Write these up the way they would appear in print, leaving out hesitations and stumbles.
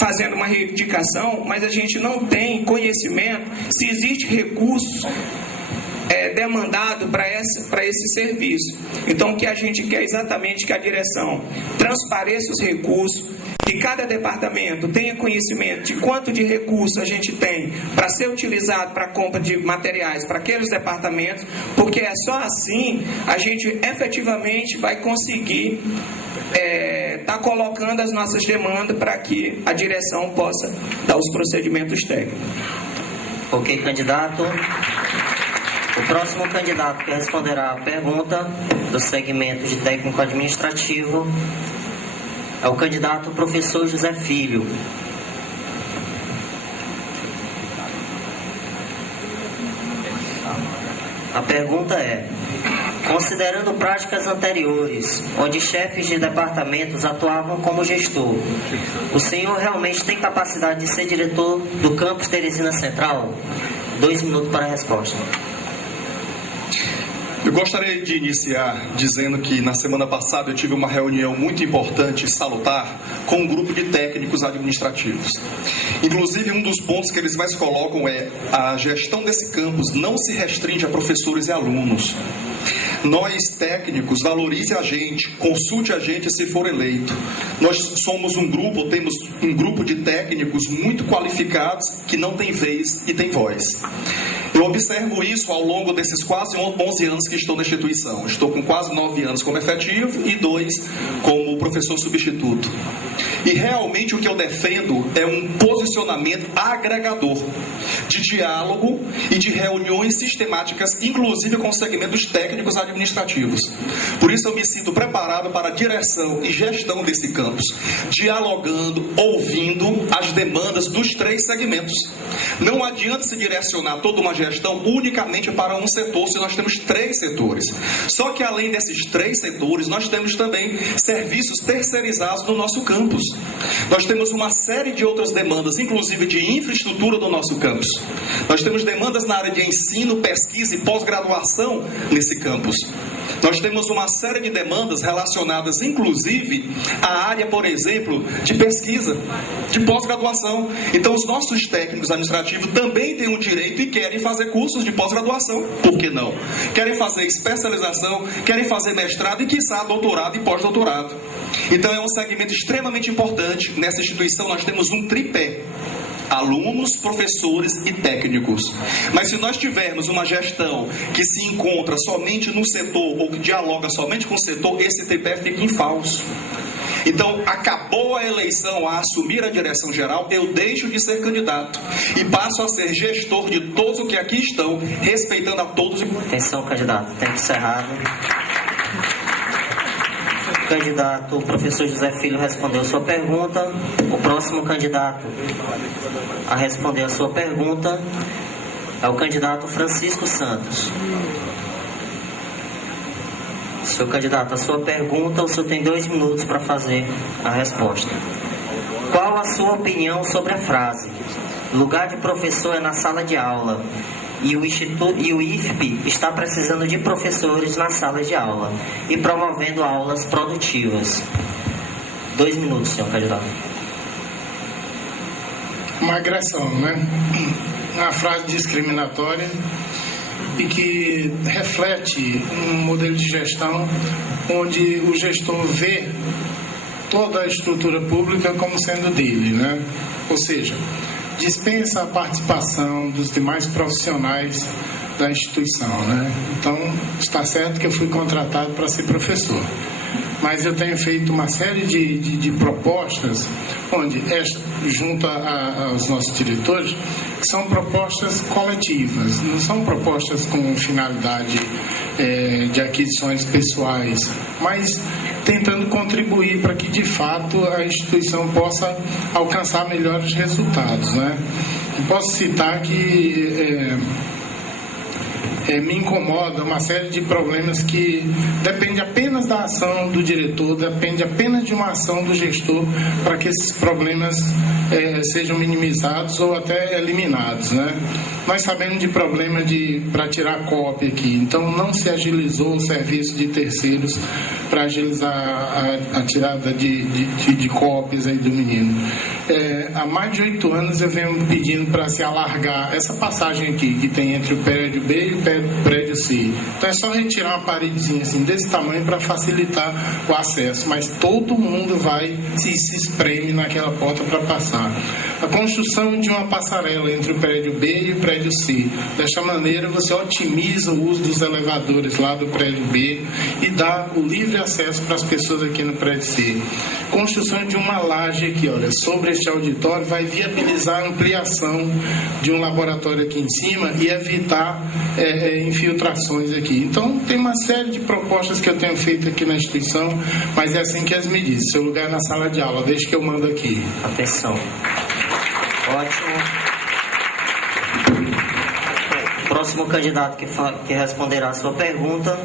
fazendo uma reivindicação, mas a gente não tem conhecimento se existe recurso demandado para esse serviço. Então, o que a gente quer exatamente que a direção transpareça os recursos, que cada departamento tenha conhecimento de quanto de recurso a gente tem para ser utilizado para a compra de materiais para aqueles departamentos, porque é só assim a gente efetivamente vai conseguir estar colocando as nossas demandas para que a direção possa dar os procedimentos técnicos. Ok, candidato. O próximo candidato que responderá a pergunta do segmento de técnico administrativo é o candidato professor José Filho. A pergunta é: considerando práticas anteriores, onde chefes de departamentos atuavam como gestor, o senhor realmente tem capacidade de ser diretor do campus Teresina Central? 2 minutos para a resposta. Eu gostaria de iniciar dizendo que na semana passada eu tive uma reunião muito importante e salutar com um grupo de técnicos administrativos. Inclusive, um dos pontos que eles mais colocam é: a gestão desse campus não se restringe a professores e alunos. Nós, técnicos, valorize a gente, consulte a gente se for eleito. Nós somos um grupo, temos um grupo de técnicos muito qualificados que não tem vez e tem voz. Eu observo isso ao longo desses quase 11 anos que estou na instituição. Estou com quase 9 anos como efetivo e 2 como professor substituto. E realmente o que eu defendo é um posicionamento agregador, de diálogo e de reuniões sistemáticas, inclusive com segmentos técnicos administrativos. Por isso eu me sinto preparado para a direção e gestão desse campus, dialogando, ouvindo as demandas dos 3 segmentos. Não adianta se direcionar toda uma gestão unicamente para um setor, se nós temos 3 setores. Só que além desses 3 setores, nós temos também serviços terceirizados no nosso campus. Nós temos uma série de outras demandas, inclusive de infraestrutura do nosso campus. Nós temos demandas na área de ensino, pesquisa e pós-graduação nesse campus. Nós temos uma série de demandas relacionadas, inclusive, à área, por exemplo, de pesquisa, de pós-graduação. Então, os nossos técnicos administrativos também têm o direito e querem fazer cursos de pós-graduação. Por que não? Querem fazer especialização, querem fazer mestrado e, quiçá, doutorado e pós-doutorado. Então, é um segmento extremamente importante. Nessa instituição, nós temos um tripé: alunos, professores e técnicos. Mas se nós tivermos uma gestão que se encontra somente no setor ou que dialoga somente com o setor, esse tripé fica em falso. Então, acabou a eleição a assumir a direção geral, eu deixo de ser candidato e passo a ser gestor de todos os que aqui estão, respeitando a todos. Atenção, candidato, tem que encerrar. Candidato, o professor José Filho respondeu a sua pergunta. O próximo candidato a responder a sua pergunta é o candidato Francisco Santos. Senhor candidato, a sua pergunta, o senhor tem 2 minutos para fazer a resposta. Qual a sua opinião sobre a frase: lugar de professor é na sala de aula e o IFP está precisando de professores nas salas de aula e promovendo aulas produtivas? 2 minutos, senhor candidato. Uma agressão, né? Uma frase discriminatória e que reflete um modelo de gestão onde o gestor vê toda a estrutura pública como sendo dele, né? Ou seja, dispensa a participação dos demais profissionais da instituição, né? Então, está certo que eu fui contratado para ser professor, mas eu tenho feito uma série de propostas, onde, junto aos nossos diretores, que são propostas coletivas, não são propostas com finalidade de aquisições pessoais, mas tentando contribuir para que, de fato, a instituição possa alcançar melhores resultados, né? Eu posso citar que me incomoda uma série de problemas que depende apenas da ação do diretor, depende apenas de uma ação do gestor para que esses problemas sejam minimizados ou até eliminados, né? Nós sabemos de problema para tirar cópia aqui, então não se agilizou o serviço de terceiros para agilizar a tirada de cópias aí do menino. Há mais de 8 anos eu venho pedindo para se alargar essa passagem aqui, que tem entre o prédio B e o prédio C. Então é só retirar uma paredezinha assim, desse tamanho para facilitar o acesso, mas todo mundo vai se espreme naquela porta para passar. A construção de uma passarela entre o prédio B e o prédio C. Desta maneira você otimiza o uso dos elevadores lá do prédio B e dá o livre acesso para as pessoas aqui no prédio C. Construção de uma laje aqui, olha, sobre este auditório, vai viabilizar a ampliação de um laboratório aqui em cima e evitar infiltrações aqui. Então, tem uma série de propostas que eu tenho feito aqui na instituição, mas é assim que as me dizem. Seu lugar é na sala de aula, deixa que eu mando aqui. Atenção. Ótimo. Próximo candidato que responderá a sua pergunta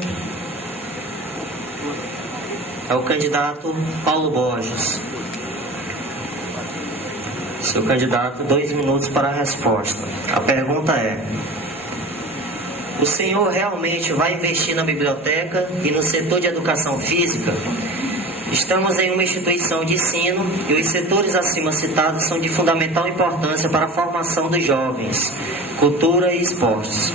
é o candidato Paulo Borges. Seu candidato, 2 minutos para a resposta. A pergunta é: o senhor realmente vai investir na biblioteca e no setor de educação física? Estamos em uma instituição de ensino e os setores acima citados são de fundamental importância para a formação dos jovens, cultura e esportes.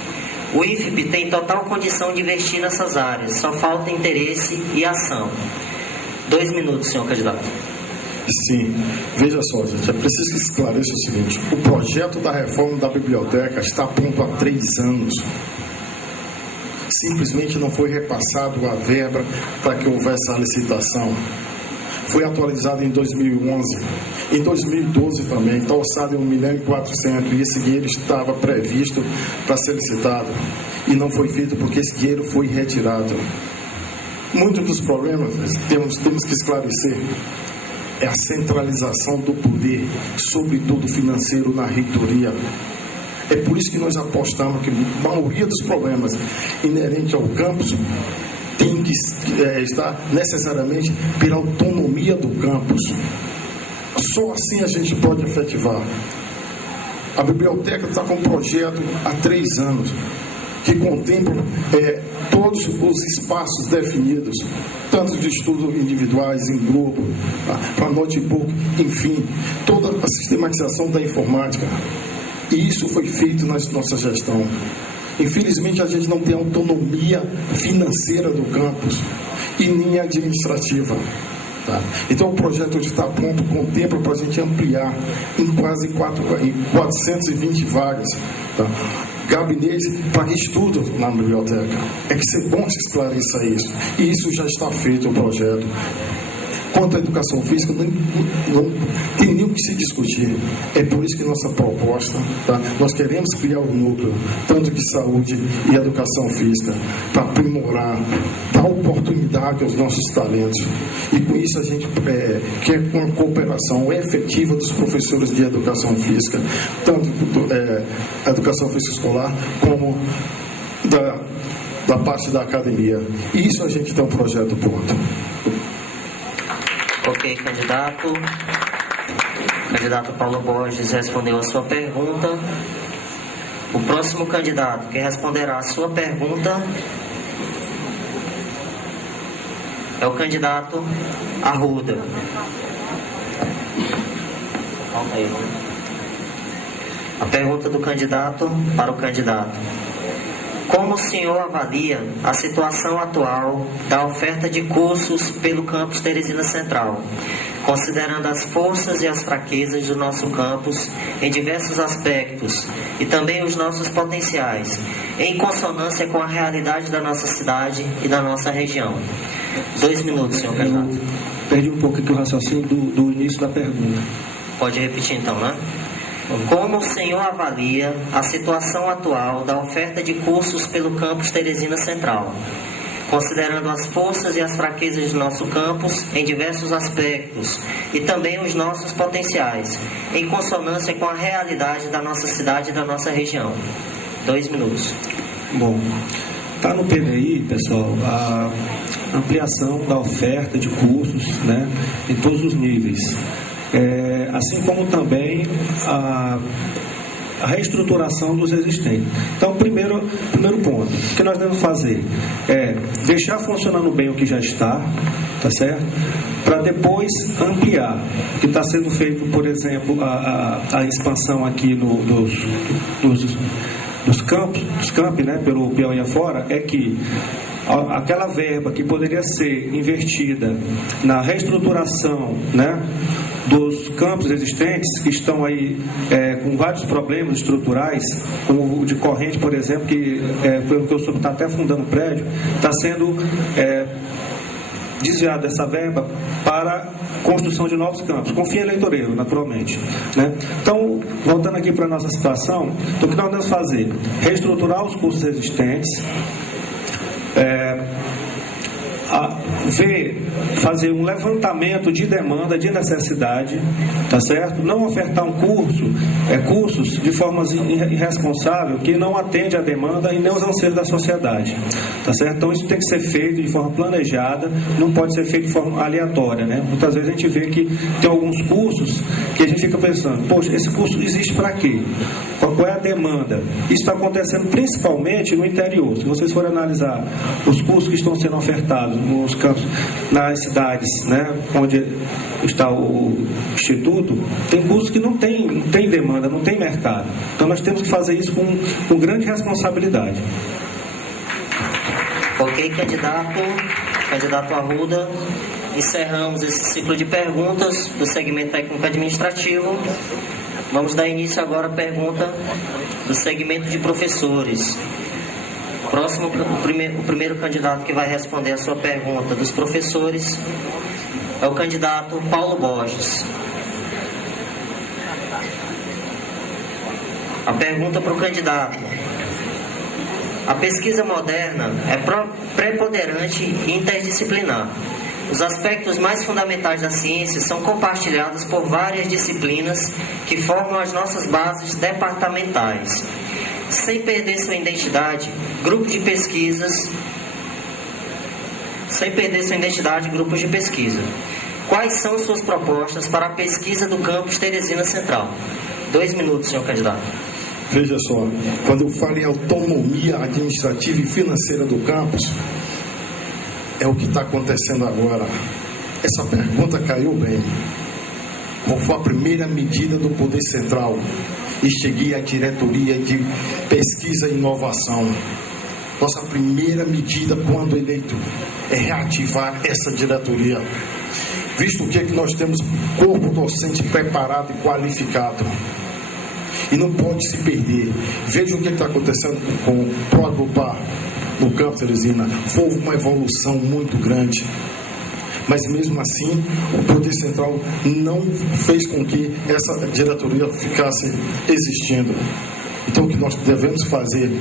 O IFP tem total condição de investir nessas áreas, só falta interesse e ação. 2 minutos, senhor candidato. Sim, veja só, gente, é preciso que esclareça o seguinte: o projeto da reforma da biblioteca está pronto há 3 anos. Simplesmente não foi repassado a verba para que houvesse a licitação. Foi atualizado em 2011. Em 2012 também, está orçado em 1.400.000 e esse dinheiro estava previsto para ser licitado. E não foi feito porque esse dinheiro foi retirado. Muitos dos problemas temos que esclarecer. É a centralização do poder, sobretudo financeiro, na reitoria. É por isso que nós apostamos que a maioria dos problemas inerentes ao campus tem que estar necessariamente pela autonomia do campus. Só assim a gente pode efetivar. A biblioteca está com um projeto há 3 anos que contempla todos os espaços definidos, tanto de estudo individuais, em grupo, para notebook, enfim, toda a sistematização da informática. E isso foi feito na nossa gestão. Infelizmente, a gente não tem autonomia financeira do campus e nem administrativa. Tá? Então, o projeto hoje está pronto, contempla para a gente ampliar em quase 420 vagas. Tá? Gabinete para estudo na biblioteca. É que é bom se esclareça isso. E isso já está feito, o projeto. Quanto à educação física, não tem nem o que se discutir. É por isso que nossa proposta, tá? Nós queremos criar um núcleo, tanto de saúde e educação física, para aprimorar, dar oportunidade aos nossos talentos. E com isso a gente quer uma cooperação efetiva dos professores de educação física, tanto a educação física escolar, como da parte da academia. E isso a gente tem um projeto pronto. Ok, candidato. O candidato Paulo Borges respondeu a sua pergunta. O próximo candidato que responderá a sua pergunta é o candidato Arruda. A pergunta do candidato para o candidato: como o senhor avalia a situação atual da oferta de cursos pelo campus Teresina Central, considerando as forças e as fraquezas do nosso campus em diversos aspectos e também os nossos potenciais, em consonância com a realidade da nossa cidade e da nossa região? 2 minutos, senhor candidato. Perdi um pouco aqui o raciocínio do início da pergunta. Pode repetir então, né? Como o senhor avalia a situação atual da oferta de cursos pelo campus Teresina Central, considerando as forças e as fraquezas do nosso campus em diversos aspectos e também os nossos potenciais, em consonância com a realidade da nossa cidade e da nossa região? 2 minutos. Bom, está no PDI, pessoal, a ampliação da oferta de cursos, né, em todos os níveis. Assim como também a reestruturação dos existentes. Então, primeiro ponto, o que nós devemos fazer é deixar funcionando bem o que já está, tá certo? Para depois ampliar. O que está sendo feito, por exemplo, a expansão aqui dos campi, né, pelo Piauí afora, é que aquela verba que poderia ser investida na reestruturação, né, dos campos existentes, que estão aí com vários problemas estruturais, como o de corrente, por exemplo, que pelo que eu soube está até afundando o prédio, está sendo desviado dessa verba para construção de novos campos, com fim eleitoreiro, naturalmente, né? Então, voltando aqui para a nossa situação, então, o que nós devemos fazer? Reestruturar os cursos existentes, fazer um levantamento de demanda, de necessidade, tá certo? Não ofertar cursos de forma irresponsável que não atende à demanda e nem aos anseios da sociedade, tá certo? Então isso tem que ser feito de forma planejada, não pode ser feito de forma aleatória, né? Muitas vezes a gente vê que tem alguns cursos que a gente fica pensando, poxa, esse curso existe para quê? Qual é a demanda? Isso está acontecendo principalmente no interior. Se vocês forem analisar os cursos que estão sendo ofertados nos campos, nas cidades, né, onde está o instituto, tem cursos que não tem demanda, não tem mercado. Então nós temos que fazer isso com grande responsabilidade. Ok, candidato Arruda, encerramos esse ciclo de perguntas do segmento técnico-administrativo. Vamos dar início agora à pergunta do segmento de professores. O primeiro candidato que vai responder a sua pergunta dos professores é o candidato Paulo Borges. A pergunta para o candidato: a pesquisa moderna é preponderante e interdisciplinar. Os aspectos mais fundamentais da ciência são compartilhados por várias disciplinas que formam as nossas bases departamentais. Sem perder sua identidade, grupos de pesquisa. Quais são suas propostas para a pesquisa do campus Teresina Central? 2 minutos, senhor candidato. Veja só, quando eu falo em autonomia administrativa e financeira do campus, é o que está acontecendo agora. Essa pergunta caiu bem. Qual foi a primeira medida do Poder Central? E cheguei à diretoria de pesquisa e inovação. Nossa primeira medida, quando eleito, é reativar essa diretoria. Visto que nós temos corpo docente preparado e qualificado. E não pode se perder. Veja o que está acontecendo com o ProAgrupar no campus Teresina. Foi uma evolução muito grande. Mas mesmo assim, o Poder Central não fez com que essa diretoria ficasse existindo. Então o que nós devemos fazer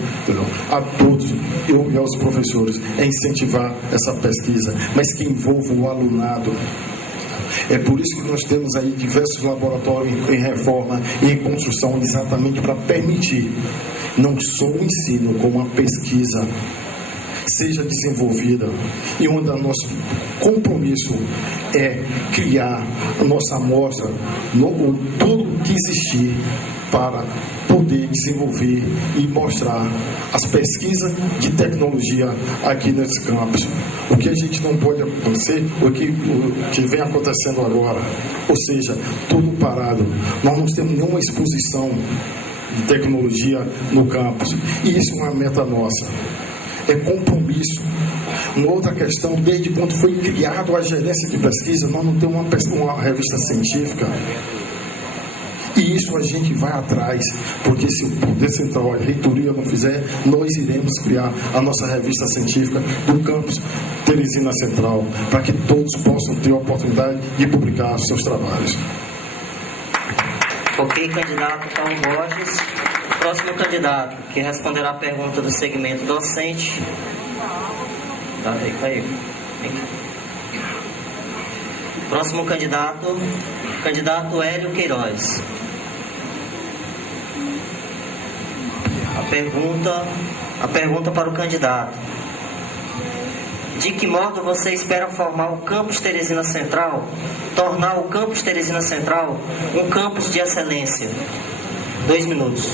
a todos, eu e aos professores, é incentivar essa pesquisa, mas que envolva o alunado. É por isso que nós temos aí diversos laboratórios em reforma e em construção, exatamente para permitir não só o ensino, como a pesquisa seja desenvolvida. E um do nosso compromisso é criar a nossa amostra, tudo que existir, para poder desenvolver e mostrar as pesquisas de tecnologia aqui nesse campus. O que a gente não pode acontecer, o que vem acontecendo agora, ou seja, tudo parado. Nós não temos nenhuma exposição de tecnologia no campus, e isso é uma meta nossa. É compromisso. Uma outra questão, desde quando foi criado a gerência de pesquisa, nós não temos uma revista científica. E isso a gente vai atrás, porque se o Poder Central, a reitoria não fizer, nós iremos criar a nossa revista científica do campus Teresina Central, para que todos possam ter a oportunidade de publicar os seus trabalhos. Ok, candidato Paulo Borges. Próximo candidato, que responderá a pergunta do segmento docente. Tá, aí caiu. Próximo candidato Hélio Queiroz. A pergunta para o candidato: de que modo você espera formar o campus Teresina Central, tornar o campus Teresina Central um campus de excelência? 2 minutos.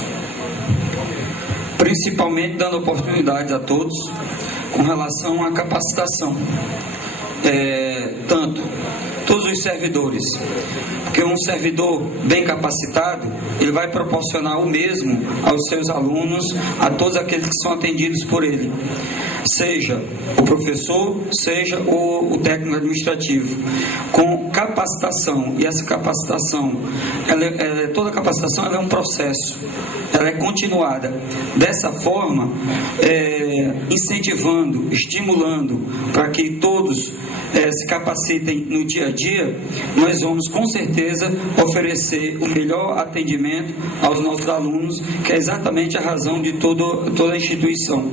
Principalmente dando oportunidade a todos com relação à capacitação. Tanto todos os servidores, porque um servidor bem capacitado, ele vai proporcionar o mesmo aos seus alunos, a todos aqueles que são atendidos por ele, seja o professor, seja o técnico administrativo, com capacitação. E essa capacitação, toda capacitação ela é um processo, ela é continuada. Dessa forma, incentivando, estimulando para que todos se capacitem no dia a dia, nós vamos com certeza oferecer o melhor atendimento aos nossos alunos, que é exatamente a razão de toda a instituição.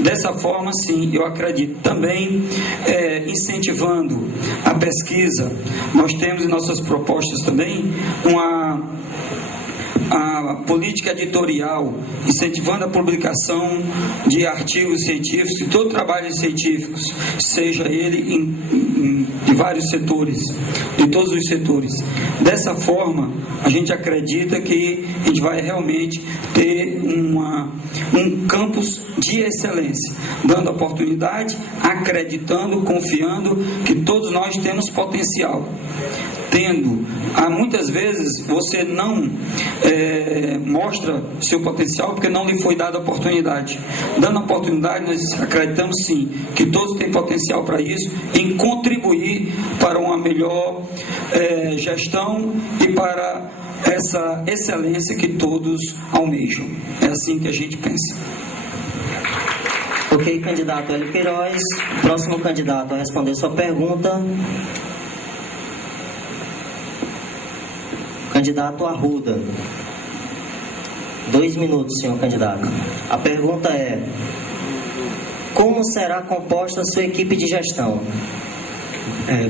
Dessa forma, sim, eu acredito. Também incentivando a pesquisa, nós temos em nossas propostas também a política editorial, incentivando a publicação de artigos científicos e todo trabalho científico, seja ele de vários setores, de todos os setores. Dessa forma, a gente acredita que a gente vai realmente ter um campus de excelência, dando oportunidade, acreditando, confiando que todos nós temos potencial. Muitas vezes você não mostra seu potencial porque não lhe foi dada a oportunidade. Dando a oportunidade, nós acreditamos sim que todos têm potencial para isso, em contribuir para uma melhor gestão e para essa excelência que todos almejam. É assim que a gente pensa. Ok, candidato Hélio Queiroz. Próximo candidato a responder sua pergunta. Candidato Arruda. 2 minutos, senhor candidato. A pergunta é: como será composta a sua equipe de gestão?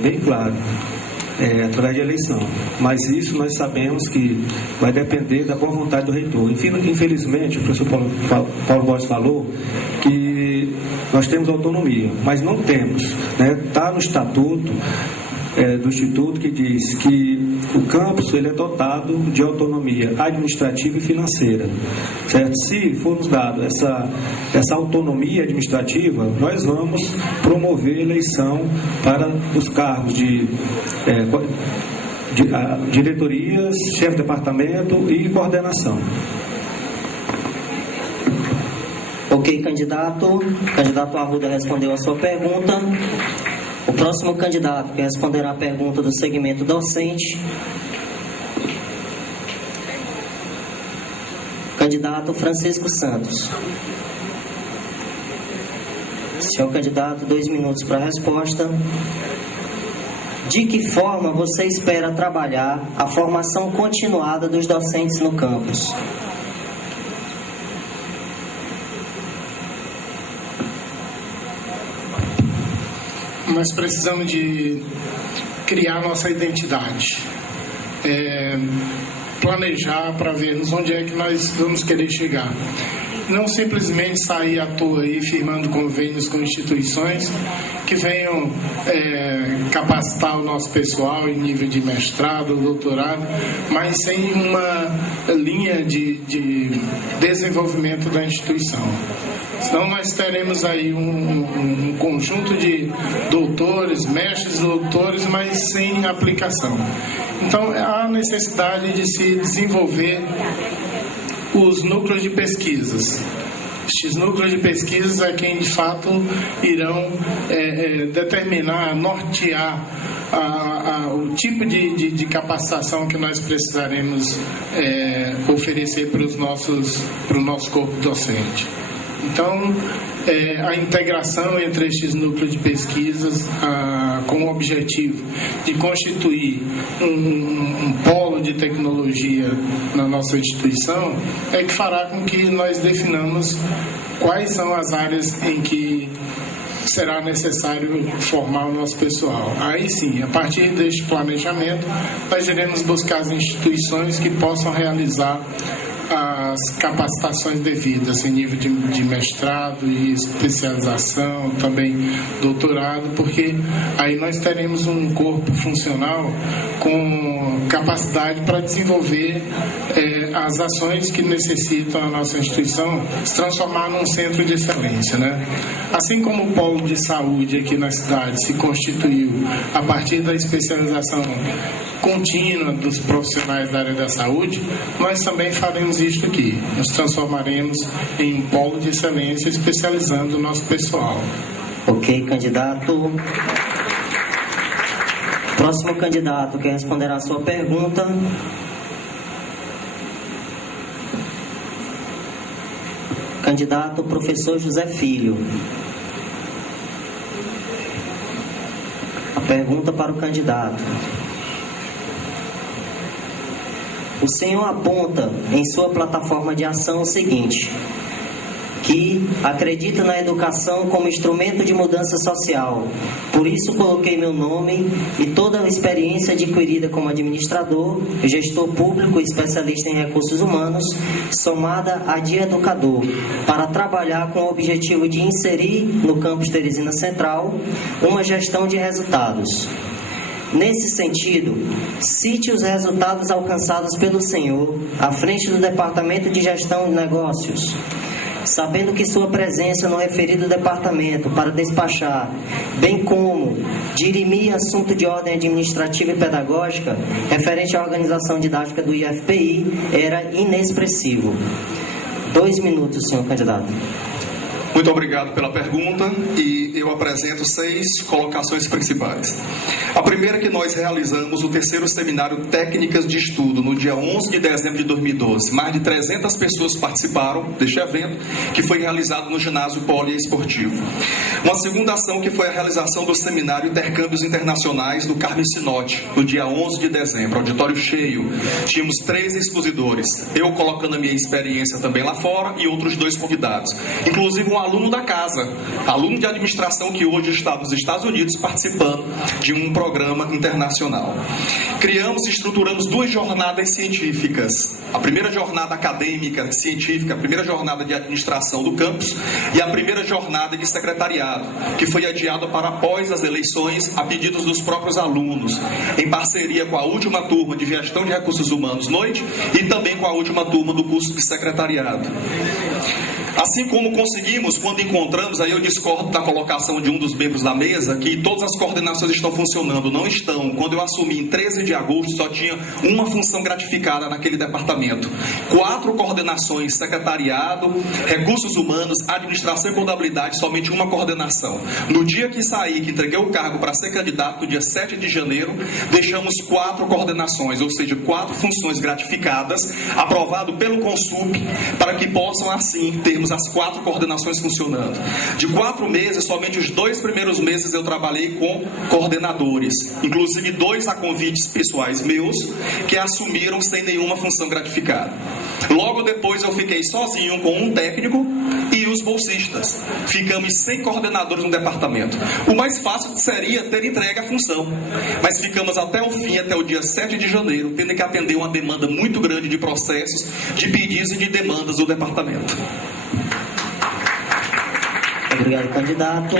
Bem claro, através de eleição. Mas isso nós sabemos que vai depender da boa vontade do reitor. Infelizmente, o professor Paulo Borges falou que nós temos autonomia, mas não temos. Está no estatuto do Instituto que diz que o campus ele é dotado de autonomia administrativa e financeira, certo? Se formos dados essa autonomia administrativa, nós vamos promover eleição para os cargos de diretorias, chefe de departamento e coordenação. Ok, candidato. Candidato Arruda respondeu a sua pergunta. O próximo candidato que responderá a pergunta do segmento docente, candidato Francisco Santos. Senhor candidato, 2 minutos para a resposta. De que forma você espera trabalhar a formação continuada dos docentes no campus? Nós precisamos de criar nossa identidade, planejar para vermos onde é que nós vamos querer chegar. Não simplesmente sair à toa aí firmando convênios com instituições que venham capacitar o nosso pessoal em nível de mestrado, doutorado, mas sem uma linha de desenvolvimento da instituição. Senão nós teremos aí um conjunto de doutores, mestres doutores, mas sem aplicação. Então há necessidade de se desenvolver os núcleos de pesquisas. Estes núcleos de pesquisas é quem de fato irão determinar, nortear o tipo de capacitação que nós precisaremos oferecer para o nosso corpo docente. Então, a integração entre estes núcleos de pesquisas com o objetivo de constituir um polo de tecnologia na nossa instituição é que fará com que nós definamos quais são as áreas em que será necessário formar o nosso pessoal. Aí sim, a partir deste planejamento, nós iremos buscar as instituições que possam realizar as capacitações devidas em nível de mestrado e especialização, também doutorado, porque aí nós teremos um corpo funcional com capacidade para desenvolver as ações que necessitam a nossa instituição se transformar num centro de excelência, né? Assim como o polo de saúde aqui na cidade se constituiu a partir da especialização contínua dos profissionais da área da saúde, nós também faremos isto aqui. Nos transformaremos em um polo de excelência especializando o nosso pessoal. Ok, candidato. Próximo candidato que responderá a sua pergunta. Candidato professor José Filho. A pergunta para o candidato. O senhor aponta em sua plataforma de ação o seguinte, que acredita na educação como instrumento de mudança social. Por isso coloquei meu nome e toda a experiência adquirida como administrador, gestor público e especialista em recursos humanos, somada a de educador, para trabalhar com o objetivo de inserir no campus Teresina Central uma gestão de resultados. Nesse sentido, cite os resultados alcançados pelo senhor à frente do Departamento de Gestão de Negócios, sabendo que sua presença no referido departamento para despachar, bem como dirimir assunto de ordem administrativa e pedagógica referente à organização didática do IFPI, era inexpressivo. 2 minutos, senhor candidato. Muito obrigado pela pergunta e eu apresento 6 colocações principais. A primeira é que nós realizamos o 3º Seminário Técnicas de Estudo no dia 11 de dezembro de 2012. Mais de 300 pessoas participaram deste evento, que foi realizado no ginásio poliesportivo. Uma segunda ação que foi a realização do Seminário Intercâmbios Internacionais do Carmen Sinotti, no dia 11 de dezembro, auditório cheio. Tínhamos 3 expositores, eu colocando a minha experiência também lá fora e outros 2 convidados. Inclusive um aluno da casa, aluno de administração que hoje está nos Estados Unidos participando de um programa internacional. Criamos e estruturamos 2 jornadas científicas. A primeira jornada acadêmica científica, a primeira jornada de administração do campus e a primeira jornada de secretariado, que foi adiada para após as eleições a pedidos dos próprios alunos, em parceria com a última turma de Gestão de Recursos Humanos Noite e também com a última turma do curso de secretariado. Assim como conseguimos, quando encontramos, aí eu discordo da colocação de um dos membros da mesa, que todas as coordenações estão funcionando. Não estão. Quando eu assumi em 13 de agosto, só tinha uma função gratificada naquele departamento. 4 coordenações, secretariado, recursos humanos, administração e contabilidade, somente uma coordenação. No dia que saí, que entreguei o cargo para ser candidato, no dia 7 de janeiro, deixamos 4 coordenações, ou seja, 4 funções gratificadas, aprovado pelo Consup, para que possam, assim, ter as 4 coordenações funcionando. De 4 meses, somente os 2 primeiros meses eu trabalhei com coordenadores, inclusive 2 a convites pessoais meus, que assumiram sem nenhuma função gratificada. Logo depois eu fiquei sozinho com um técnico e os bolsistas. Ficamos sem coordenadores no departamento. O mais fácil seria ter entregue a função, mas ficamos até o fim, até o dia 7 de janeiro, tendo que atender uma demanda muito grande de processos, de pedidos e de demandas do departamento. Obrigado, candidato.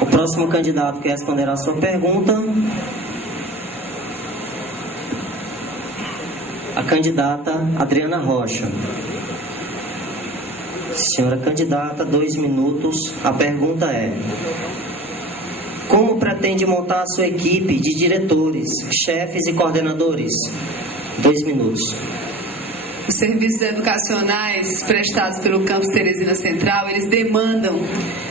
O próximo candidato que responderá a sua pergunta, a candidata Adriana Rocha. Senhora candidata, 2 minutos. A pergunta é: como pretende montar a sua equipe de diretores, chefes e coordenadores? 2 minutos. Os serviços educacionais prestados pelo campus Teresina Central, eles demandam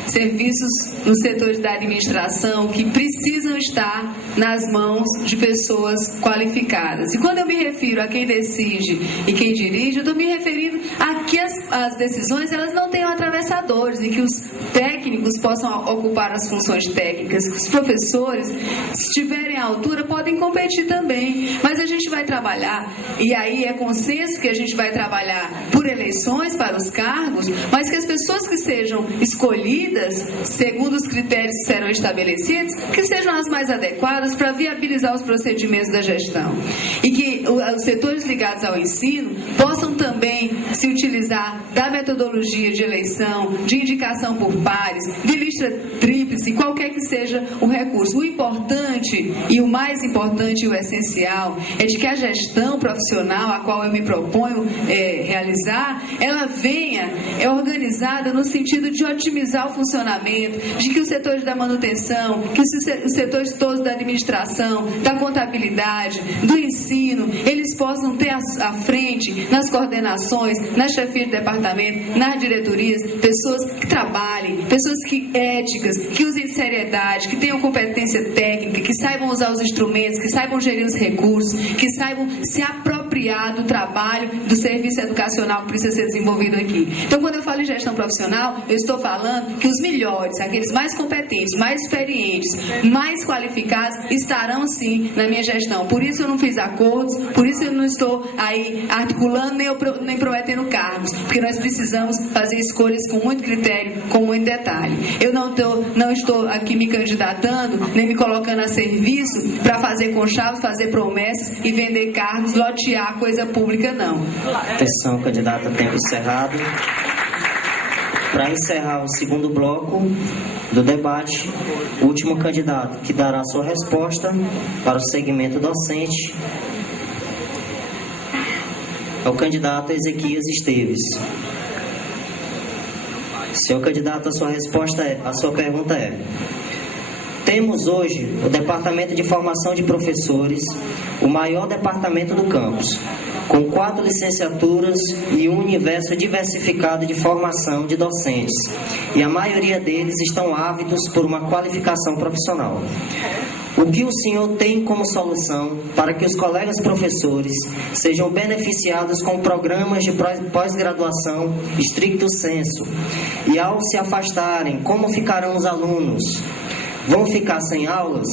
serviços no setor da administração que precisam estar nas mãos de pessoas qualificadas. E quando eu me refiro a quem decide e quem dirige, eu estou me referindo a que as decisões elas não tenham atravessadores e que os técnicos possam ocupar as funções técnicas. Os professores, se estiverem à altura, podem competir também. Mas a gente vai trabalhar, e aí é consenso que a gente vai trabalhar por eleições para os cargos, mas que as pessoas que sejam escolhidas medidas, segundo os critérios que serão estabelecidos, que sejam as mais adequadas para viabilizar os procedimentos da gestão. E que os setores ligados ao ensino possam também se utilizar da metodologia de eleição, de indicação por pares, de lista tríplice, qualquer que seja o recurso. O importante e o mais importante e o essencial é de que a gestão profissional a qual eu me proponho realizar, ela venha organizada no sentido de otimizar o funcionamento, de que os setores da manutenção, que os setores todos da administração, da contabilidade, do ensino, eles possam ter à frente, nas coordenações, nas chefias de departamento, nas diretorias, pessoas que trabalhem, pessoas éticas, que usem seriedade, que tenham competência técnica, que saibam usar os instrumentos, que saibam gerir os recursos, que saibam se apropriar do trabalho, do serviço educacional que precisa ser desenvolvido aqui. Então, quando eu falo em gestão profissional, eu estou falando que os melhores, aqueles mais competentes, mais experientes, mais qualificados, estarão sim na minha gestão. Por isso eu não fiz acordos, por isso eu não estou aí articulando nem prometendo cargos, porque nós precisamos fazer escolhas com muito critério, com muito detalhe. Eu não estou aqui me candidatando, nem me colocando a serviço para fazer conchavo, fazer promessas e vender cargos, lotear coisa pública, não. Atenção, candidata, tempo encerrado. Para encerrar o segundo bloco do debate, o último candidato que dará sua resposta para o segmento docente é o candidato Ezequias Esteves. Senhor candidato, a sua pergunta é: temos hoje o Departamento de Formação de Professores, o maior departamento do campus, com 4 licenciaturas e um universo diversificado de formação de docentes, e a maioria deles estão ávidos por uma qualificação profissional. O que o senhor tem como solução para que os colegas professores sejam beneficiados com programas de pós-graduação stricto sensu? E ao se afastarem, como ficarão os alunos? Vão ficar sem aulas?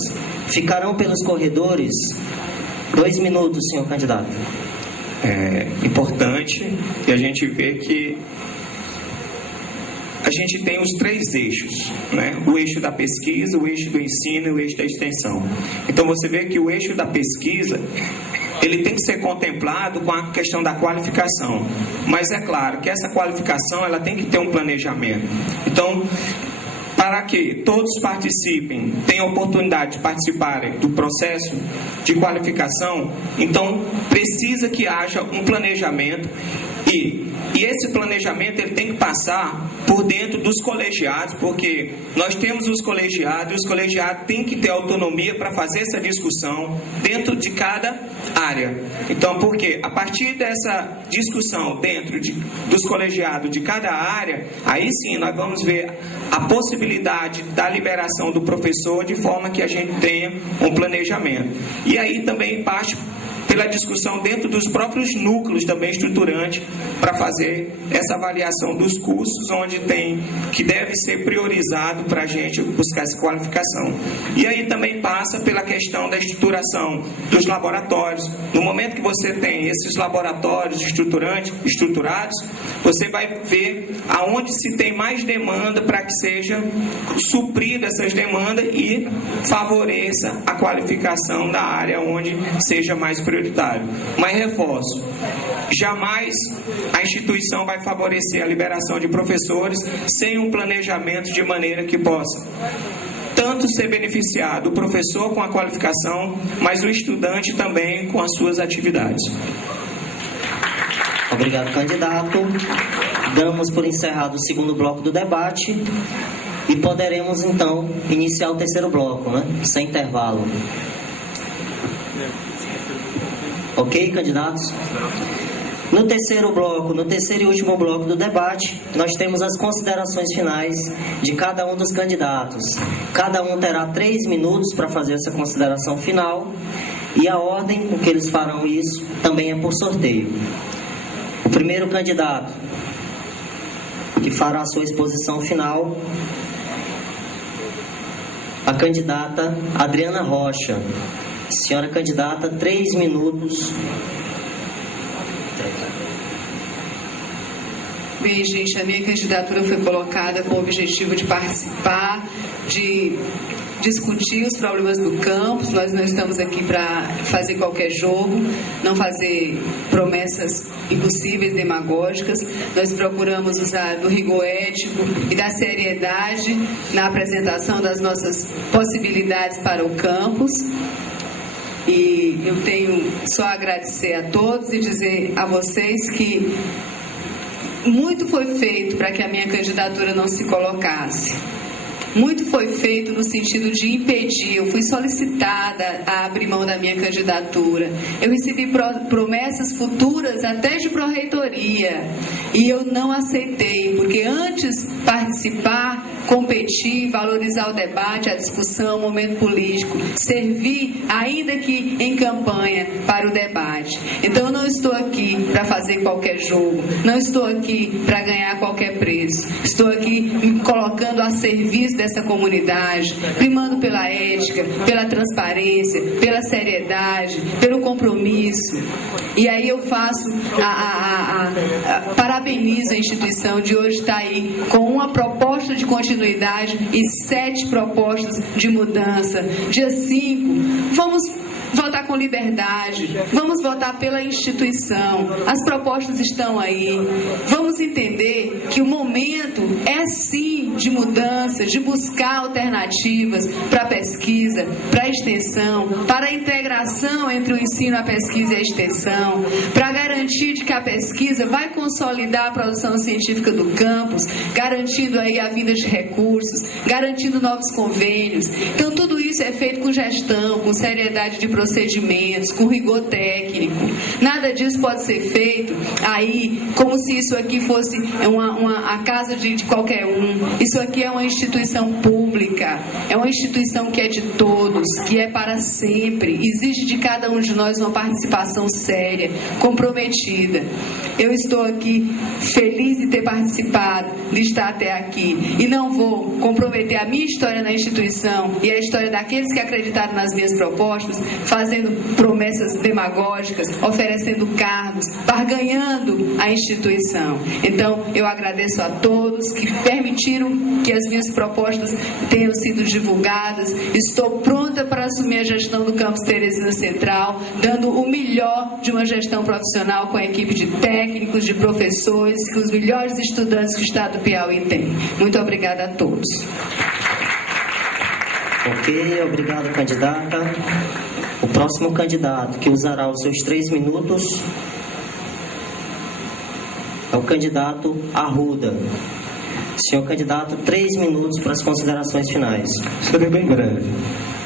Ficarão pelos corredores? 2 minutos, senhor candidato. É importante que a gente vê que a gente tem os 3 eixos, né? O eixo da pesquisa, o eixo do ensino e o eixo da extensão. Então você vê que o eixo da pesquisa, ele tem que ser contemplado com a questão da qualificação. Mas é claro que essa qualificação, ela tem que ter um planejamento. Então, para que todos participem, tenham a oportunidade de participarem do processo de qualificação, então precisa que haja um planejamento e esse planejamento ele tem que passar por dentro dos colegiados, porque nós temos os colegiados e os colegiados têm que ter autonomia para fazer essa discussão dentro de cada área. Então, porque a partir dessa discussão dentro dos colegiados de cada área, aí sim nós vamos ver a possibilidade da liberação do professor de forma que a gente tenha um planejamento. E aí também parte pela discussão dentro dos próprios núcleos também estruturantes para fazer essa avaliação dos cursos onde que deve ser priorizado para a gente buscar essa qualificação. E aí também passa pela questão da estruturação dos laboratórios. No momento que você tem esses laboratórios estruturados, você vai ver aonde se tem mais demanda para que seja suprida essas demandas e favoreça a qualificação da área onde seja mais prioritário. Mas reforço, jamais a instituição vai favorecer a liberação de professores sem um planejamento de maneira que possa tanto ser beneficiado o professor com a qualificação, mas o estudante também com as suas atividades. Obrigado, candidato. Damos por encerrado o segundo bloco do debate e poderemos então iniciar o terceiro bloco, né? Sem intervalo. Ok, candidatos? No terceiro e último bloco do debate, nós temos as considerações finais de cada um dos candidatos. Cada um terá 3 minutos para fazer essa consideração final e a ordem com que eles farão isso também é por sorteio. O primeiro candidato que fará a sua exposição final, a candidata Adriana Rocha. Senhora candidata, 3 minutos. Bem, gente, a minha candidatura foi colocada com o objetivo de participar, de discutir os problemas do campus. Nós não estamos aqui para fazer qualquer jogo, não fazer promessas impossíveis, demagógicas. Nós procuramos usar do rigor ético e da seriedade na apresentação das nossas possibilidades para o campus. E eu tenho só a agradecer a todos e dizer a vocês que muito foi feito para que a minha candidatura não se colocasse. Muito foi feito no sentido de impedir. Eu fui solicitada a abrir mão da minha candidatura. Eu recebi promessas futuras até de pró-reitoria. E eu não aceitei, porque antes participar, competir, valorizar o debate, a discussão, o momento político, servir, ainda que em campanha, para o debate. Então eu não estou aqui para fazer qualquer jogo, não estou aqui para ganhar qualquer preço. Estou aqui me colocando a serviço dessa comunidade, primando pela ética, pela transparência, pela seriedade, pelo compromisso. E aí eu faço parabenizo a instituição de hoje estar aí com uma proposta de continuidade e 7 propostas de mudança. Dia 5, vamos votar com liberdade, vamos votar pela instituição. As propostas estão aí. Vamos entender que o momento é sim de mudança, de buscar alternativas para a pesquisa, para a extensão, para a integração entre o ensino, a pesquisa e a extensão, para garantir de que a pesquisa vai consolidar a produção científica do campus, garantindo aí a vinda de recursos, garantindo novos convênios. Então tudo isso é feito com gestão, com seriedade de procedimentos, com rigor técnico. Nada disso pode ser feito aí como se isso aqui fosse a casa de qualquer um. Isso aqui é uma instituição pública, é uma instituição que é de todos, que é para sempre. Exige de cada um de nós uma participação séria, comprometida. Eu estou aqui feliz de ter participado, de estar até aqui, e não vou comprometer a minha história na instituição e a história daqueles que acreditaram nas minhas propostas, fazendo promessas demagógicas, oferecendo cargos, barganhando a instituição. Então, eu agradeço a todos que permitiram que as minhas propostas tenham sido divulgadas. Estou pronta para assumir a gestão do campus Teresina Central, dando o melhor de uma gestão profissional com a equipe de técnicos, de professores, com os melhores estudantes que o Estado do Piauí tem. Muito obrigada a todos. Ok, obrigado, candidata. O próximo candidato que usará os seus 3 minutos é o candidato Arruda. Senhor candidato, 3 minutos para as considerações finais. Serei bem breve.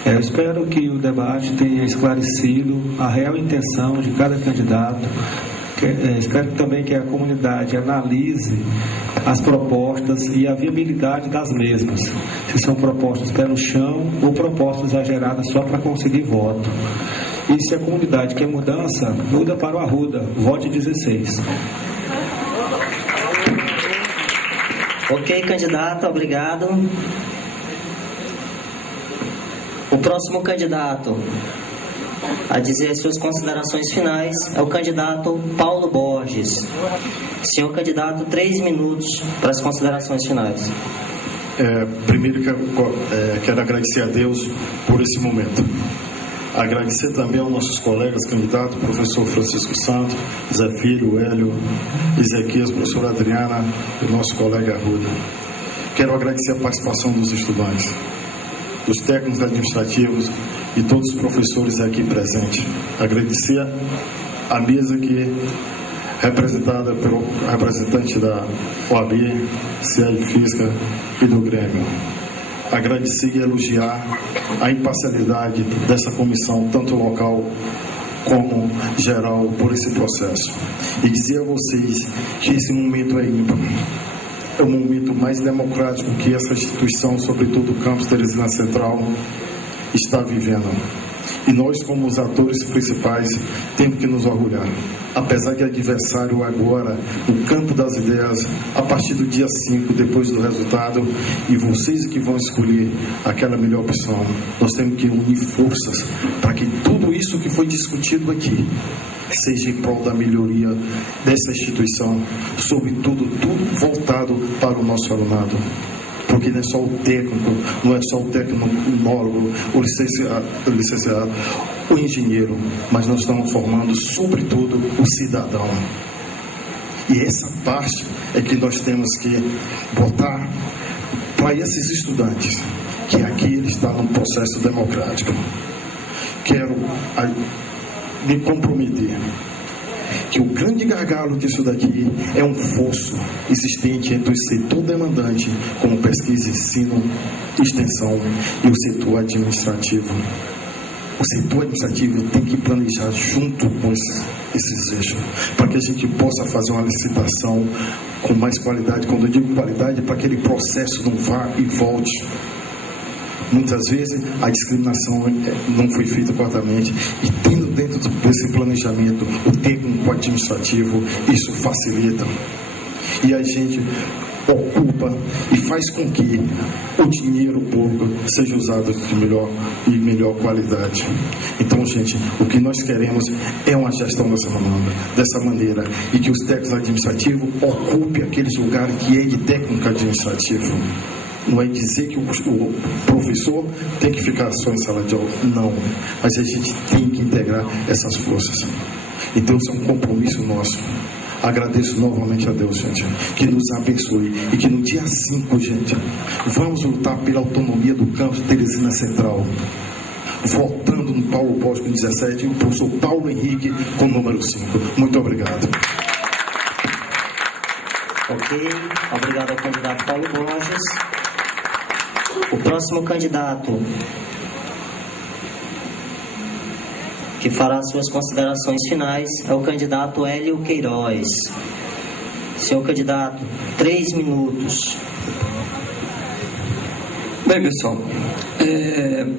Eu espero que o debate tenha esclarecido a real intenção de cada candidato. Espero também que a comunidade analise as propostas e a viabilidade das mesmas. Se são propostas pé no chão ou propostas exageradas só para conseguir voto. E se a comunidade quer mudança, muda para o Arruda. Vote 16. Ok, candidata, obrigado. O próximo candidato a dizer suas considerações finais é o candidato Paulo Borges. Senhor candidato, 3 minutos para as considerações finais. Primeiro quero agradecer a Deus por esse momento. Agradecer também aos nossos colegas candidatos, professor Francisco Santos, Zé Filho, Hélio, Ezequias, professora Adriana e o nosso colega Arruda. Quero agradecer a participação dos estudantes, dos técnicos administrativos e todos os professores aqui presentes. Agradecer a mesa aqui, representada pelo representante da OAB, CL Física e do Grêmio. Agradecer e elogiar a imparcialidade dessa comissão, tanto local como geral, por esse processo. E dizer a vocês que esse momento é ímpar. É o momento mais democrático que essa instituição, sobretudo o campus Teresina Central, está vivendo. E nós, como os atores principais, temos que nos orgulhar. Apesar de adversário agora, o campo das ideias, a partir do dia 5, depois do resultado, e vocês que vão escolher aquela melhor opção, nós temos que unir forças para que tudo isso que foi discutido aqui seja em prol da melhoria dessa instituição, sobretudo tudo voltado para o nosso alunado. Porque não é só o técnico, não é só o tecnólogo, o licenciado, o engenheiro, mas nós estamos formando, sobretudo, o cidadão. E essa parte é que nós temos que botar para esses estudantes, que aqui ele está num processo democrático. Quero me comprometer que o grande gargalo disso daqui é um fosso existente entre o setor demandante, como pesquisa, ensino, extensão, e o setor administrativo. O setor administrativo tem que planejar junto com esses eixos, para que a gente possa fazer uma licitação com mais qualidade. Quando eu digo qualidade, é para que aquele processo não vá e volte. Muitas vezes a discriminação não foi feita corretamente, e tendo dentro desse planejamento o técnico administrativo, isso facilita. E a gente ocupa e faz com que o dinheiro público seja usado de melhor qualidade. Então, gente, o que nós queremos é uma gestão dessa maneira, e que os técnicos administrativos ocupem aqueles lugares que é de técnico administrativo. Não é dizer que o professor tem que ficar só em sala de aula, não, mas a gente tem que integrar essas forças. Então, isso é um compromisso nosso. Agradeço novamente a Deus, gente, que nos abençoe, e que no dia 5, gente, vamos lutar pela autonomia do campus Teresina Central, votando no Paulo Borges com 17 e o professor Paulo Henrique com o número 5. Muito obrigado. Ok, obrigado ao candidato Paulo Borges. O próximo candidato que fará suas considerações finais é o candidato Hélio Queiroz. Senhor candidato, 3 minutos. Bem, pessoal,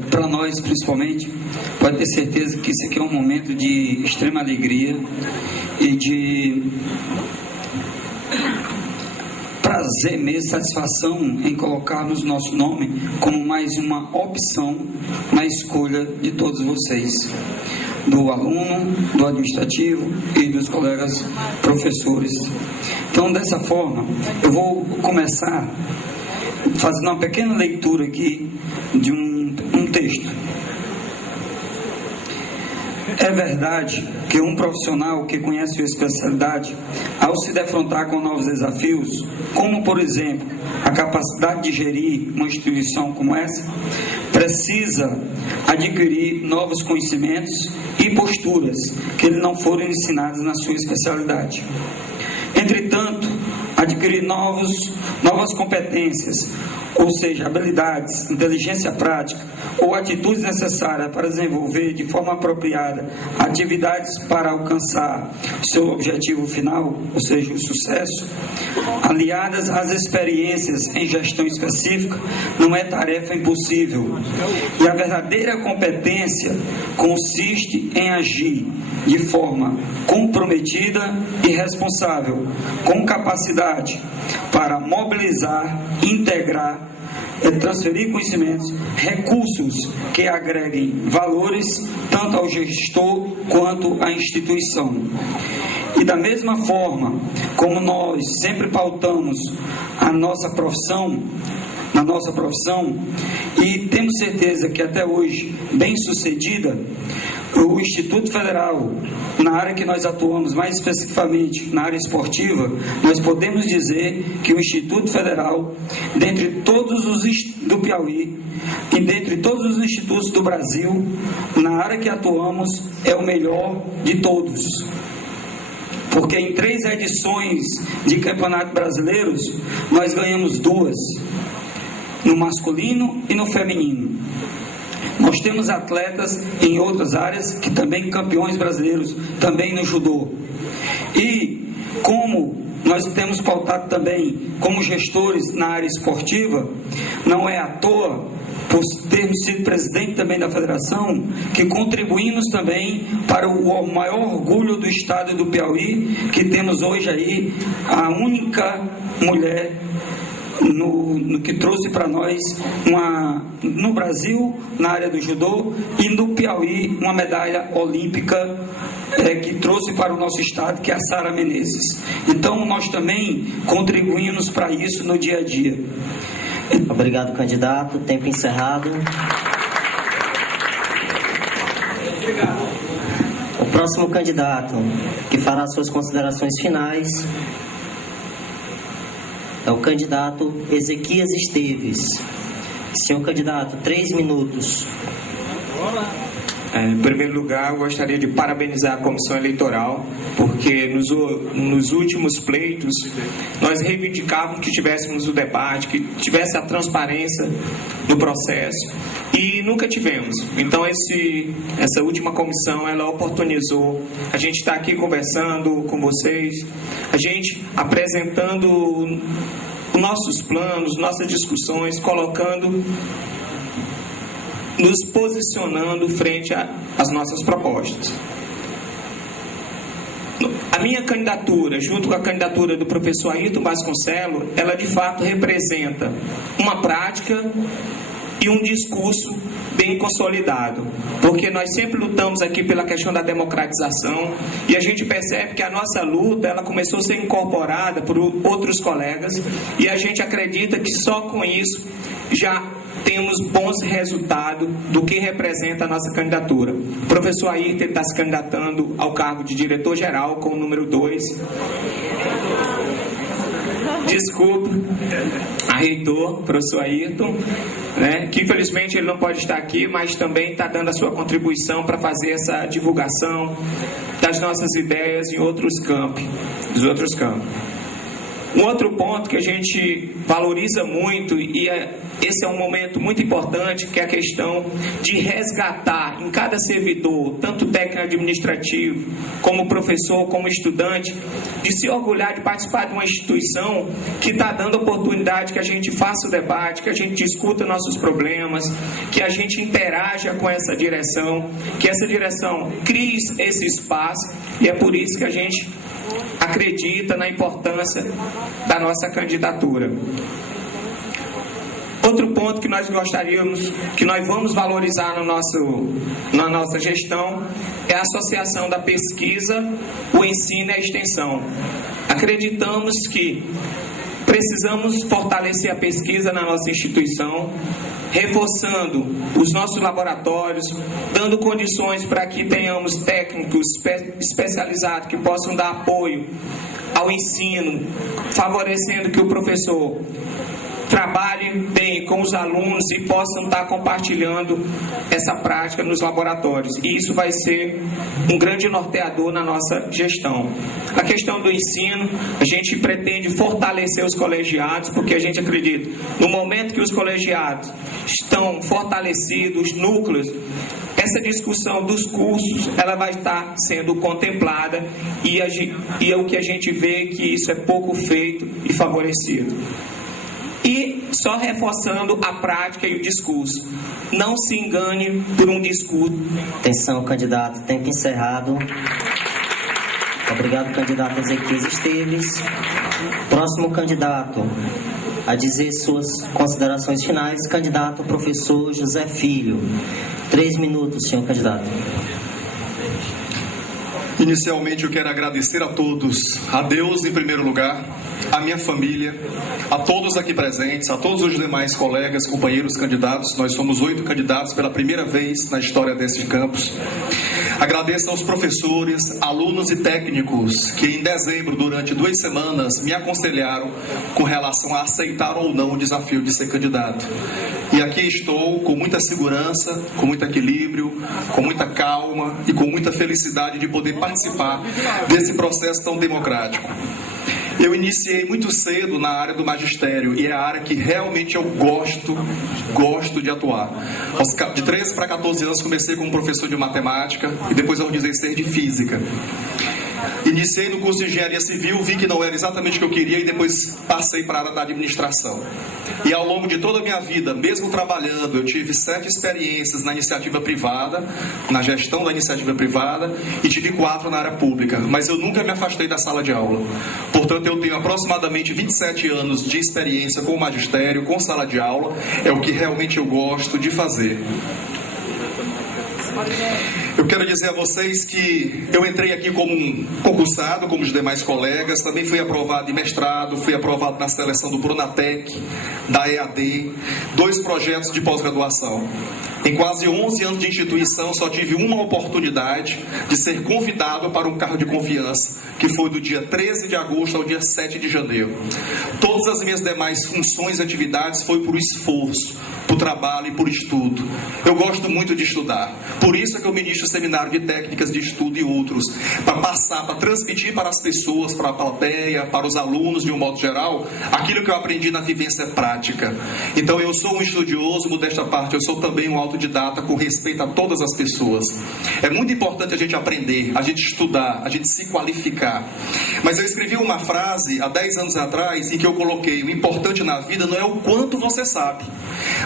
para nós principalmente, pode ter certeza que isso aqui é um momento de extrema alegria e de prazer mesmo, satisfação em colocarmos nosso nome como mais uma opção na escolha de todos vocês, do aluno, do administrativo e dos colegas professores. Então, dessa forma, eu vou começar fazendo uma pequena leitura aqui de um texto. É verdade que um profissional que conhece sua especialidade, ao se defrontar com novos desafios, como por exemplo a capacidade de gerir uma instituição como essa, precisa adquirir novos conhecimentos e posturas que lhe não foram ensinados na sua especialidade. Entretanto, adquirir novas competências, ou seja, habilidades, inteligência prática ou atitudes necessárias para desenvolver de forma apropriada atividades para alcançar seu objetivo final, ou seja, o sucesso, aliadas às experiências em gestão específica, não é tarefa impossível. E a verdadeira competência consiste em agir de forma comprometida e responsável, com capacidade para mobilizar, integrar e transferir conhecimentos, recursos que agreguem valores tanto ao gestor quanto à instituição. E da mesma forma como nós sempre pautamos a nossa profissão, na nossa profissão, e temos certeza que até hoje bem sucedida, o Instituto Federal, na área que nós atuamos, mais especificamente na área esportiva, nós podemos dizer que o Instituto Federal, dentre todos os do Piauí e dentre todos os institutos do Brasil, na área que atuamos, é o melhor de todos. Porque em 3 edições de campeonatos brasileiros, nós ganhamos 2, no masculino e no feminino. Nós temos atletas em outras áreas que também campeões brasileiros, também no judô. E como nós temos pautado também como gestores na área esportiva, não é à toa, por termos sido presidente também da federação, que contribuímos também para o maior orgulho do estado do Piauí, que temos hoje aí a única mulher no que trouxe para nós no Brasil, na área do judô, e no Piauí, uma medalha olímpica que trouxe para o nosso estado, que é a Sara Menezes. Então, nós também contribuímos para isso no dia a dia. Obrigado, candidato. Tempo encerrado. O próximo candidato que fará suas considerações finais é o candidato Ezequias Esteves. Senhor candidato, 3 minutos. Em primeiro lugar, eu gostaria de parabenizar a Comissão Eleitoral, porque nos últimos pleitos nós reivindicávamos que tivéssemos o debate, que tivesse a transparência no processo, e nunca tivemos. Então essa última comissão, ela oportunizou a gente estar aqui conversando com vocês, a gente apresentando nossos planos, nossas discussões, nos posicionando frente às nossas propostas. A minha candidatura, junto com a candidatura do professor Ayrton Vasconcelos, ela de fato representa uma prática e um discurso bem consolidado, porque nós sempre lutamos aqui pela questão da democratização, e a gente percebe que a nossa luta, ela começou a ser incorporada por outros colegas, e a gente acredita que só com isso já temos bons resultados do que representa a nossa candidatura. O professor Ayrton está se candidatando ao cargo de diretor-geral com o número 2. Desculpa, a reitor, professor Ayrton, que infelizmente ele não pode estar aqui, mas também está dando a sua contribuição para fazer essa divulgação das nossas ideias em outros campos, Um outro ponto que a gente valoriza muito, e esse é um momento muito importante, que é a questão de resgatar em cada servidor, tanto técnico administrativo, como professor, como estudante, de se orgulhar de participar de uma instituição que está dando oportunidade que a gente faça o debate, que a gente discuta nossos problemas, que a gente interaja com essa direção, que essa direção crie esse espaço, e é por isso que a gente acredita na importância da nossa candidatura. Outro ponto que nós gostaríamos, que nós vamos valorizar na nossa gestão, é a associação da pesquisa, o ensino e a extensão. Acreditamos que precisamos fortalecer a pesquisa na nossa instituição, reforçando os nossos laboratórios, dando condições para que tenhamos técnicos especializados que possam dar apoio ao ensino, favorecendo que o professor trabalhe bem com os alunos e possam estar compartilhando essa prática nos laboratórios. E isso vai ser um grande norteador na nossa gestão. A questão do ensino, a gente pretende fortalecer os colegiados, porque a gente acredita, no momento que os colegiados estão fortalecidos, os núcleos, essa discussão dos cursos, ela vai estar sendo contemplada, e é o que a gente vê que isso é pouco feito e favorecido. E só reforçando a prática e o discurso. Não se engane por um discurso. Atenção, candidato. Tempo encerrado. Obrigado, candidato Ezequias Esteves. Próximo candidato a dizer suas considerações finais, candidato professor José Filho. 3 minutos, senhor candidato. Inicialmente eu quero agradecer a todos, a Deus em primeiro lugar, a minha família, a todos aqui presentes, a todos os demais colegas, companheiros candidatos. Nós somos 8 candidatos pela primeira vez na história desse campus. Agradeço aos professores, alunos e técnicos que em dezembro, durante 2 semanas, me aconselharam com relação a aceitar ou não o desafio de ser candidato. E aqui estou com muita segurança, com muito equilíbrio, com muita calma e com muita felicidade de poder participar desse processo tão democrático. Eu iniciei muito cedo na área do magistério, e é a área que realmente eu gosto de atuar. De 13 para 14 anos comecei como professor de matemática e depois organizei ser de física. Iniciei no curso de engenharia civil, vi que não era exatamente o que eu queria e depois passei para a área da administração. E ao longo de toda a minha vida, mesmo trabalhando, eu tive 7 experiências na iniciativa privada, na gestão da iniciativa privada, e tive 4 na área pública, mas eu nunca me afastei da sala de aula. Portanto, eu tenho aproximadamente 27 anos de experiência com o magistério, com sala de aula, é o que realmente eu gosto de fazer. Eu Eu quero dizer a vocês que eu entrei aqui como um concursado, como os demais colegas, também fui aprovado em mestrado, fui aprovado na seleção do Pronatec, da EAD, 2 projetos de pós-graduação. Em quase 11 anos de instituição, só tive uma oportunidade de ser convidado para um cargo de confiança, que foi do dia 13 de agosto ao dia 7 de janeiro. Todas as minhas demais funções e atividades foi por esforço, por trabalho e por estudo. Eu gosto muito de estudar. Por isso é que eu ministro seminário de técnicas de estudo e outros, para passar, para transmitir para as pessoas, para a plateia, para os alunos de um modo geral, aquilo que eu aprendi na vivência prática. Então eu sou um estudioso, modesta parte, eu sou também um autodidata com respeito a todas as pessoas. É muito importante a gente aprender, a gente estudar, a gente se qualificar. Mas eu escrevi uma frase há 10 anos atrás em que eu coloquei: o importante na vida não é o quanto você sabe,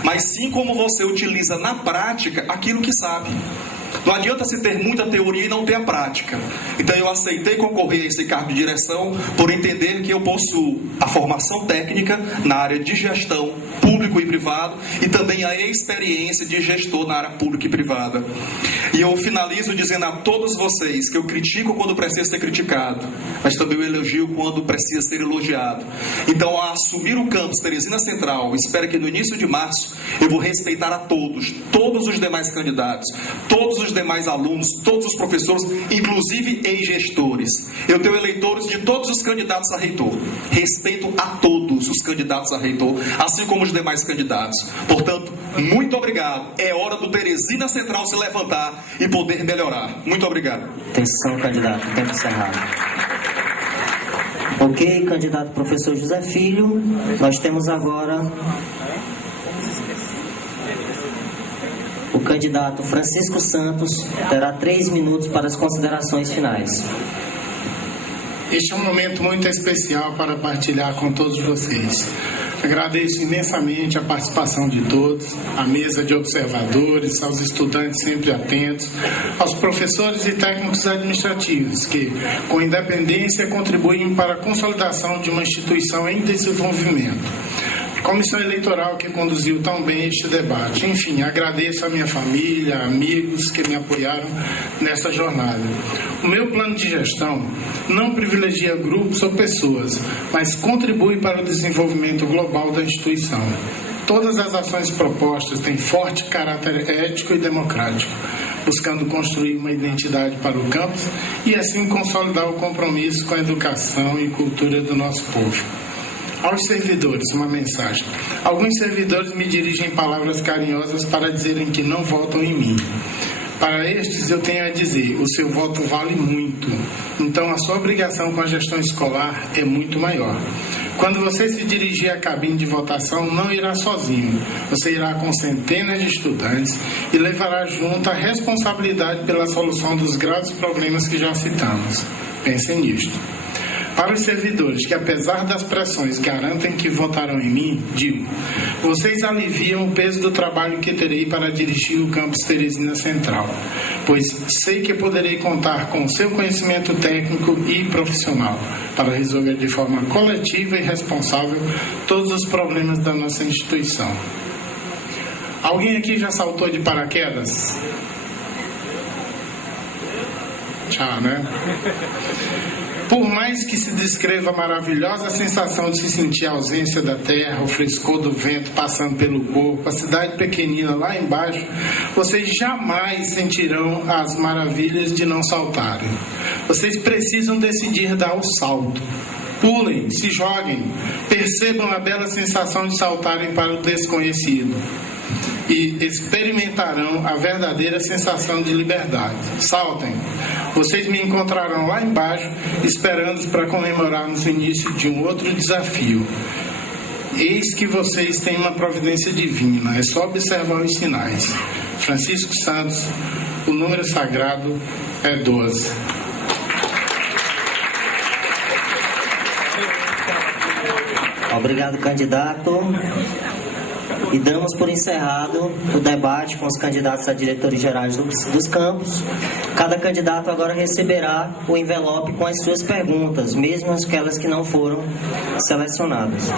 mas sim como você utiliza na prática aquilo que sabe. Não adianta se ter muita teoria e não ter a prática. Então eu aceitei concorrer a esse cargo de direção por entender que eu possuo a formação técnica na área de gestão público e privado e também a experiência de gestor na área pública e privada. E eu finalizo dizendo a todos vocês que eu critico quando precisa ser criticado, mas também eu elogio quando precisa ser elogiado. Então, ao assumir o campus Teresina Central, espero que no início de março eu vou respeitar a todos os demais candidatos, todos os demais alunos, todos os professores, inclusive ex-gestores. Eu tenho eleitores de todos os candidatos a reitor. Respeito a todos os candidatos a reitor, assim como os demais candidatos. Portanto, muito obrigado. É hora do Teresina Central se levantar e poder melhorar. Muito obrigado. Atenção, candidato. Tempo encerrado. Ok, candidato professor José Filho. Nós temos agora o candidato Francisco Santos, terá 3 minutos para as considerações finais. Este é um momento muito especial para partilhar com todos vocês. Agradeço imensamente a participação de todos, a mesa de observadores, aos estudantes sempre atentos, aos professores e técnicos administrativos que, com independência, contribuem para a consolidação de uma instituição em desenvolvimento. Comissão eleitoral que conduziu tão bem este debate. Enfim, agradeço a minha família, amigos que me apoiaram nesta jornada. O meu plano de gestão não privilegia grupos ou pessoas, mas contribui para o desenvolvimento global da instituição. Todas as ações propostas têm forte caráter ético e democrático, buscando construir uma identidade para o campus e assim consolidar o compromisso com a educação e cultura do nosso povo. Aos servidores, uma mensagem. Alguns servidores me dirigem palavras carinhosas para dizerem que não votam em mim. Para estes, eu tenho a dizer, o seu voto vale muito. Então, a sua obrigação com a gestão escolar é muito maior. Quando você se dirigir à cabine de votação, não irá sozinho. Você irá com centenas de estudantes e levará junto a responsabilidade pela solução dos graves problemas que já citamos. Pensem nisto. Para os servidores que, apesar das pressões, garantem que votarão em mim, digo, vocês aliviam o peso do trabalho que terei para dirigir o campus Teresina Central, pois sei que poderei contar com o seu conhecimento técnico e profissional para resolver de forma coletiva e responsável todos os problemas da nossa instituição. Alguém aqui já saltou de paraquedas? Já, né? Por mais que se descreva a maravilhosa sensação de se sentir a ausência da terra, o frescor do vento passando pelo corpo, a cidade pequenina lá embaixo, vocês jamais sentirão as maravilhas de não saltarem. Vocês precisam decidir dar o salto. Pulem, se joguem, percebam a bela sensação de saltarem para o desconhecido e experimentarão a verdadeira sensação de liberdade. Saltem. Vocês me encontrarão lá embaixo, esperando para comemorarmos o início de um outro desafio. Eis que vocês têm uma providência divina, é só observar os sinais. Francisco Santos, o número sagrado é 12. Obrigado, candidato. E damos por encerrado o debate com os candidatos a diretores gerais dos campos. Cada candidato agora receberá o envelope com as suas perguntas, mesmo aquelas que não foram selecionadas.